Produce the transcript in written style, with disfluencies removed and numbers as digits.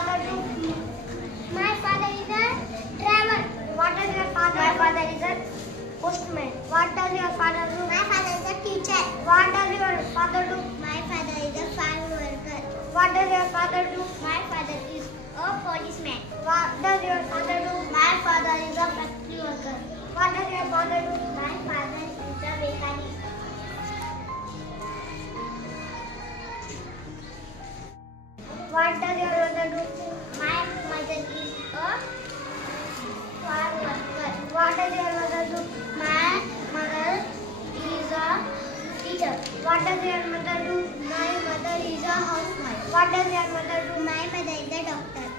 father do? My father is a driver. What does your father do? My father is a postman. What does your father do? My father is a teacher. What does your father do? My father is a farm worker. What does your father do? My father is a policeman. What does your father do? My father is a factory worker. What does your father do? My father is a mechanic. What does your mother do? My mother is a farm worker. What does your mother do? My mother is a teacher. What does your mother do? My mother is a housewife. What does your mother do? My mother is a doctor.